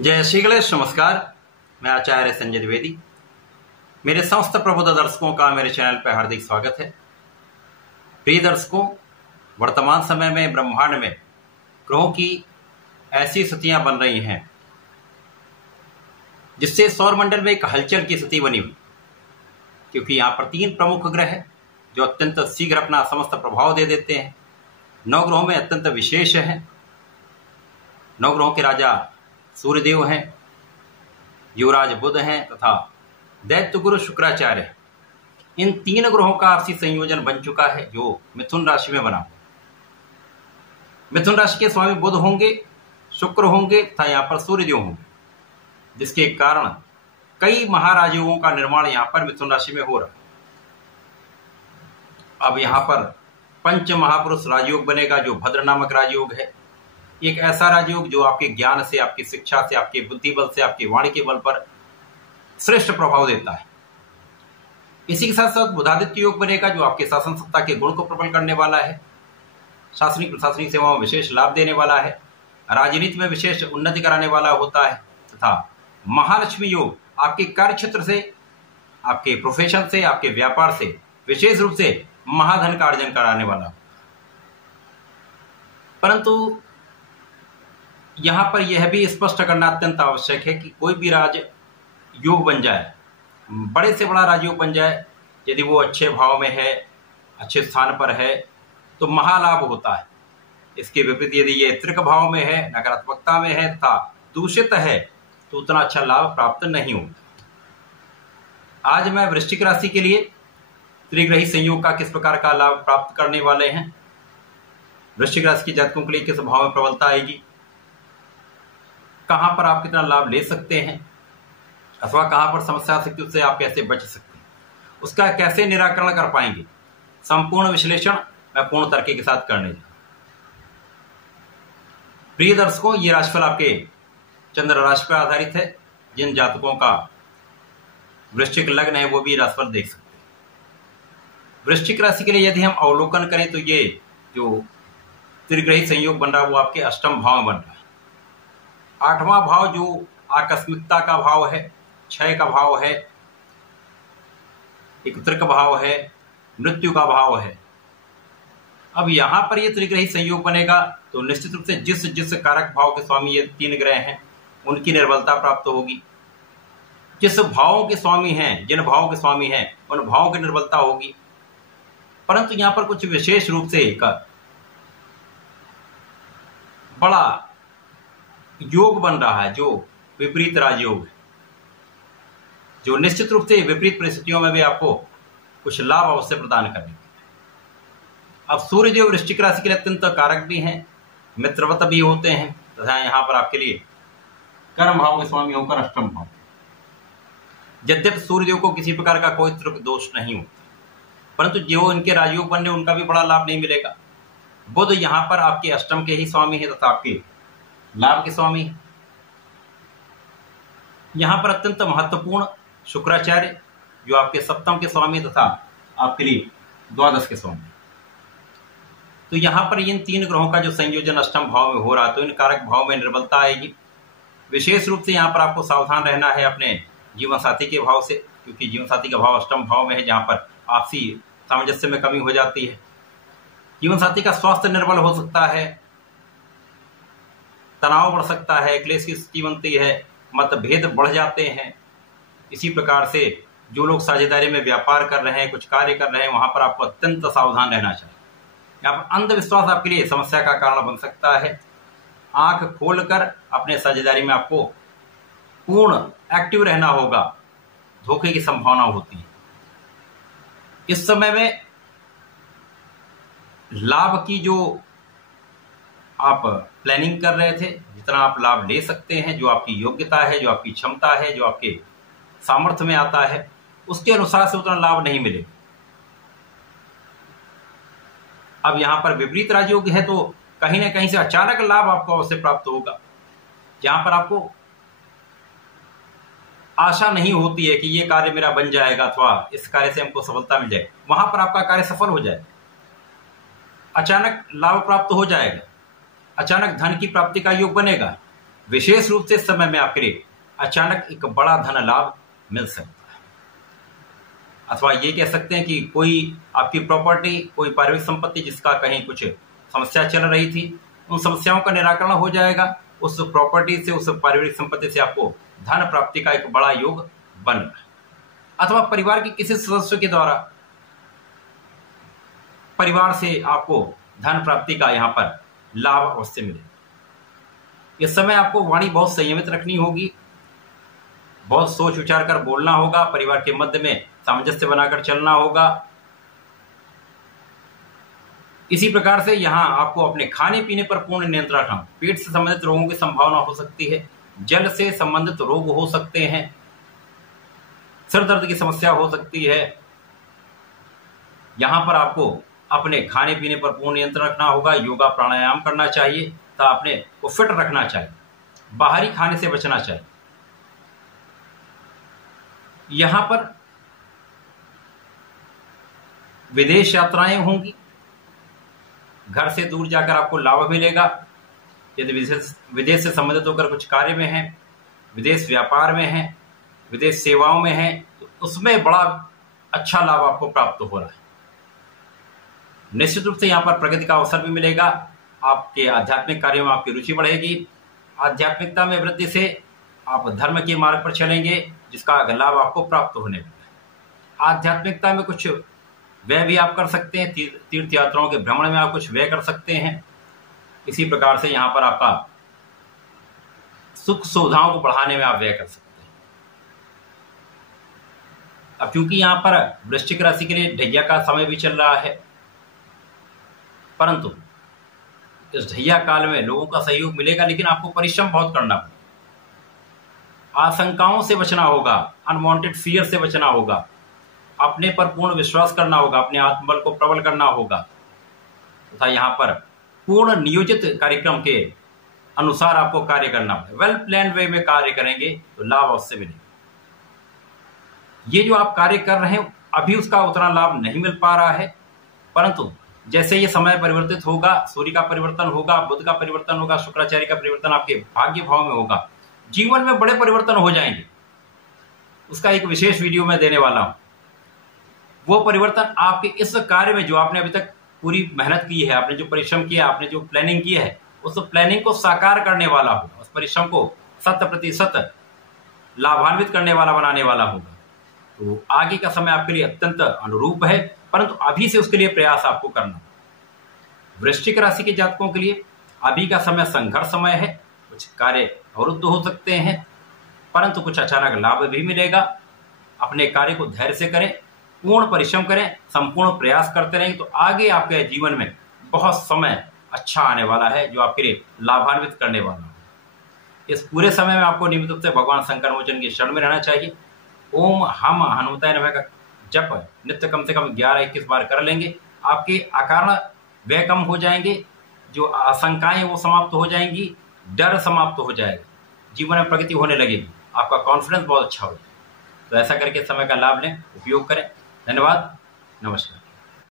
जय श्री गणेश। नमस्कार, मैं आचार्य संजय द्विवेदी। मेरे समस्त प्रबुद्ध दर्शकों का मेरे चैनल पर हार्दिक स्वागत है। प्रिय दर्शकों, वर्तमान समय में ब्रह्मांड में ग्रहों की ऐसी स्थितियां बन रही हैं जिससे सौरमंडल में एक हलचल की स्थिति बनी हुई, क्योंकि यहाँ पर 3 प्रमुख ग्रह हैं जो अत्यंत शीघ्र अपना समस्त प्रभाव दे देते हैं। 9 ग्रहों में अत्यंत विशेष हैं। 9 ग्रहों के राजा सूर्यदेव हैं, युवराज बुध हैं तथा दैत्य गुरु शुक्राचार्य हैं। इन 3 ग्रहों का आपसी संयोजन बन चुका है जो मिथुन राशि में बना। मिथुन राशि के स्वामी बुध होंगे, शुक्र होंगे तथा यहाँ पर सूर्यदेव होंगे, जिसके कारण कई महाराजयोगों का निर्माण यहाँ पर मिथुन राशि में हो रहा है। अब यहाँ पर पंच महापुरुष राजयोग बनेगा जो भद्र नामक राजयोग है। एक ऐसा राजयोग जो आपके ज्ञान से, आपकी शिक्षा से, आपके बुद्धि बल से, आपकी वाणी के बल पर श्रेष्ठ प्रभाव देता है। इसी के साथ साथ बुधादित्य योग बनेगा जो आपके शासन सत्ता के गुण को प्रबल करने वाला है, शासनिक प्रशासनिक सेवाओं में विशेष लाभ देने वाला है, राजनीति में विशेष उन्नति कराने वाला होता है तथा महालक्ष्मी योग आपके कार्य क्षेत्र से, आपके प्रोफेशन से, आपके व्यापार से विशेष रूप से महाधन का अर्जन कराने वाला। परंतु यहां पर यह भी स्पष्ट करना अत्यंत आवश्यक है कि कोई भी राज योग बन जाए, बड़े से बड़ा राजयोग बन जाए, यदि वो अच्छे भाव में है, अच्छे स्थान पर है तो महालाभ होता है। इसके विपरीत यदि ये त्रिक भाव में है, नकारात्मकता में है तथा दूषित है तो उतना अच्छा लाभ प्राप्त नहीं होता। आज मैं वृश्चिक राशि के लिए त्रिग्रही संयोग का किस प्रकार का लाभ प्राप्त करने वाले हैं, वृश्चिक राशि के जातकों के लिए किस भाव में प्रबलता आएगी, कहां पर आप कितना लाभ ले सकते हैं अथवा कहां पर समस्या आ सकती है, उससे आप कैसे बच सकते हैं, उसका कैसे निराकरण कर पाएंगे, संपूर्ण विश्लेषण मैं पूर्ण तर्क के साथ करने जा रहा हूं। प्रिय दर्शकों, ये राशिफल आपके चंद्र राशि पर आधारित है। जिन जातकों का वृश्चिक लग्न है वो भी राशिफल देख सकते हैं। वृश्चिक राशि के लिए यदि हम अवलोकन करें तो ये जो त्रिग्रही संयोग बन रहा है वो आपके अष्टम भाव में बन रहा है। 8वां भाव जो आकस्मिकता का भाव है, क्षय का भाव है, एक त्रिक भाव है, मृत्यु का भाव है। अब यहां पर ये त्रिग्रही संयोग बनेगा तो निश्चित रूप से जिस जिस कारक भाव के स्वामी ये 3 ग्रह हैं उनकी निर्बलता प्राप्त होगी। जिस भावों के स्वामी हैं, जिन भावों के स्वामी हैं उन भावों की निर्बलता होगी। परंतु यहां पर कुछ विशेष रूप से एक बड़ा योग बन रहा है जो विपरीत राजयोग है, जो निश्चित रूप से विपरीत परिस्थितियों में भी आपको कुछ लाभ अवश्य प्रदान करेंगे। अब सूर्यदेव वृश्चिक राशि के लिए अत्यंत कारक भी हैं, मित्रवत भी होते हैं तथा यहाँ पर आपके लिए कर्म भाव के स्वामी होकर अष्टम भाव। यद्यपि सूर्यदेव को किसी प्रकार का कोई त्रुटि दोष नहीं होता, परंतु जो इनके राजयोग बनने उनका भी बड़ा लाभ नहीं मिलेगा। बुध यहाँ पर आपके अष्टम के ही स्वामी है तथा आपके लाभ के स्वामी है। यहां पर अत्यंत महत्वपूर्ण शुक्राचार्य जो आपके सप्तम के स्वामी तथा आपके लिए द्वादश के स्वामी। तो यहां पर इन 3 ग्रहों का जो संयोजन अष्टम भाव में हो रहा है तो इन कारक भाव में निर्बलता आएगी। विशेष रूप से यहां पर आपको सावधान रहना है अपने जीवन साथी के भाव से, क्योंकि जीवन साथी का भाव अष्टम भाव में है जहां पर आपसी सामंजस्य में कमी हो जाती है। जीवन साथी का स्वास्थ्य निर्बल हो सकता है, तनाव बढ़ सकता है, क्लेश की स्थिति बनती है, मतभेद बढ़ जाते हैं। इसी प्रकार से जो लोग साझेदारी में व्यापार कर रहे हैं, कुछ कार्य कर रहे हैं, वहां पर आपको अत्यंत सावधान रहना चाहिए। यहाँ पर अंधविश्वास आपके लिए समस्या का कारण बन सकता है। आंख खोलकर अपने साझेदारी में आपको पूर्ण एक्टिव रहना होगा, धोखे की संभावना होती है। इस समय में लाभ की जो आप प्लानिंग कर रहे थे, जितना आप लाभ ले सकते हैं, जो आपकी योग्यता है, जो आपकी क्षमता है, जो आपके सामर्थ्य में आता है, उसके अनुसार से उतना लाभ नहीं मिलेगा। अब यहां पर विपरीत राजयोग है तो कहीं ना कहीं से अचानक लाभ आपको अवश्य प्राप्त होगा, जहां पर आपको आशा नहीं होती है कि ये कार्य मेरा बन जाएगा अथवा इस कार्य से हमको सफलता मिल जाए, वहां पर आपका कार्य सफल हो जाए, अचानक लाभ प्राप्त हो जाएगा, अचानक धन की प्राप्ति का योग बनेगा। विशेष रूप से इस समय में आपके लिए अचानक एक बड़ा धन लाभ मिल सकता है। अथवा ये कह सकते हैं कि कोई आपकी प्रॉपर्टी, कोई पारिवारिक संपत्ति जिसका कहीं कुछ समस्या चल रही थी, उन समस्याओं का निराकरण हो जाएगा। उस प्रॉपर्टी से, उस पारिवारिक संपत्ति से आपको धन प्राप्ति का एक बड़ा योग बन रहा है। अथवा परिवार के किसी सदस्य के द्वारा परिवार से आपको धन प्राप्ति का यहां पर लाभ अवश्य मिले। इस समय आपको वाणी बहुत संयमित रखनी होगी, बहुत सोच विचार कर बोलना होगा, परिवार के मध्य में सामंजस्य बनाकर चलना होगा। इसी प्रकार से यहां आपको अपने खाने पीने पर पूर्ण नियंत्रण रखना। पेट से संबंधित रोगों की संभावना हो सकती है, जल से संबंधित रोग हो सकते हैं, सिर दर्द की समस्या हो सकती है। यहां पर आपको अपने खाने पीने पर पूर्ण नियंत्रण रखना होगा, योगा प्राणायाम करना चाहिए तथा अपने को फिट रखना चाहिए, बाहरी खाने से बचना चाहिए। यहां पर विदेश यात्राएं होंगी, घर से दूर जाकर आपको लाभ मिलेगा। यदि विदेश से संबंधित होकर कुछ कार्य में है, विदेश व्यापार में है, विदेश सेवाओं में है, तो उसमें बड़ा अच्छा लाभ आपको प्राप्त हो रहा है। निश्चित रूप से यहाँ पर प्रगति का अवसर भी मिलेगा। आपके आध्यात्मिक कार्यों में आपकी रुचि बढ़ेगी। आध्यात्मिकता में वृद्धि से आप धर्म के मार्ग पर चलेंगे, जिसका लाभ आपको प्राप्त होने वाला है। आध्यात्मिकता में कुछ व्यय भी आप कर सकते हैं, तीर्थ यात्राओं के भ्रमण में आप कुछ व्यय कर सकते हैं। इसी प्रकार से यहाँ पर आपका सुख सुविधाओं को बढ़ाने में आप व्यय कर सकते हैं। अब क्योंकि यहाँ पर वृश्चिक राशि के लिए ढैया का समय भी चल रहा है, परंतु इस ढैया काल में लोगों का सहयोग मिलेगा, लेकिन आपको परिश्रम बहुत करना पड़ेगा। आशंकाओं से बचना होगा, अनवांटेड फियर से बचना होगा, अपने पर पूर्ण विश्वास करना होगा, अपने आत्मबल को प्रबल करना होगा तथा यहाँ पर पूर्ण नियोजित कार्यक्रम के अनुसार आपको कार्य करना होगा। वेल प्लान वे में कार्य करेंगे तो लाभ अवश्य मिलेगा। ये जो आप कार्य कर रहे हैं अभी उसका उतना लाभ नहीं मिल पा रहा है, परंतु जैसे ये समय परिवर्तित होगा, सूर्य का परिवर्तन होगा, बुध का परिवर्तन होगा, शुक्राचार्य का परिवर्तन आपके भाग्य भाव में होगा, जीवन में बड़े परिवर्तन हो जाएंगे। उसका एक विशेष वीडियो मैं देने वाला हूं। वो परिवर्तन आपके इस कार्य में जो आपने अभी तक पूरी मेहनत की है, आपने जो परिश्रम किया, आपने जो प्लानिंग की है, उस प्लानिंग को साकार करने वाला होगा, उस परिश्रम को 100% लाभान्वित करने वाला बनाने वाला होगा। तो आगे का समय आपके लिए अत्यंत अनुरूप है, परंतु अभी से उसके लिए प्रयास आपको करना। वृश्चिक राशि के जातकों के लिए अभी का समय संघर्ष समय है, कुछ कार्य अवरुद्ध हो सकते हैं, परंतु कुछ अचानक लाभ भी मिलेगा। अपने कार्य को धैर्य से करें, पूर्ण परिश्रम करें, संपूर्ण प्रयास करते रहें, तो आगे आपके जीवन में बहुत समय अच्छा आने वाला है, जो आपके लिए लाभान्वित करने वाला है। इस पूरे समय में आपको नियमित रूप से भगवान शंकर मोचन की शरण में रहना चाहिए। ओम हम हनुमताय नमः का जप नित्य कम से कम 11-21 बार कर लेंगे। आपके अकारण व्यय कम हो जाएंगे, जो आशंकाएं वो समाप्त हो जाएंगी, डर समाप्त हो जाएगा, जीवन में प्रगति होने लगेगी, आपका कॉन्फिडेंस बहुत अच्छा हो जाएगा। तो ऐसा करके समय का लाभ लें, उपयोग करें। धन्यवाद, नमस्कार।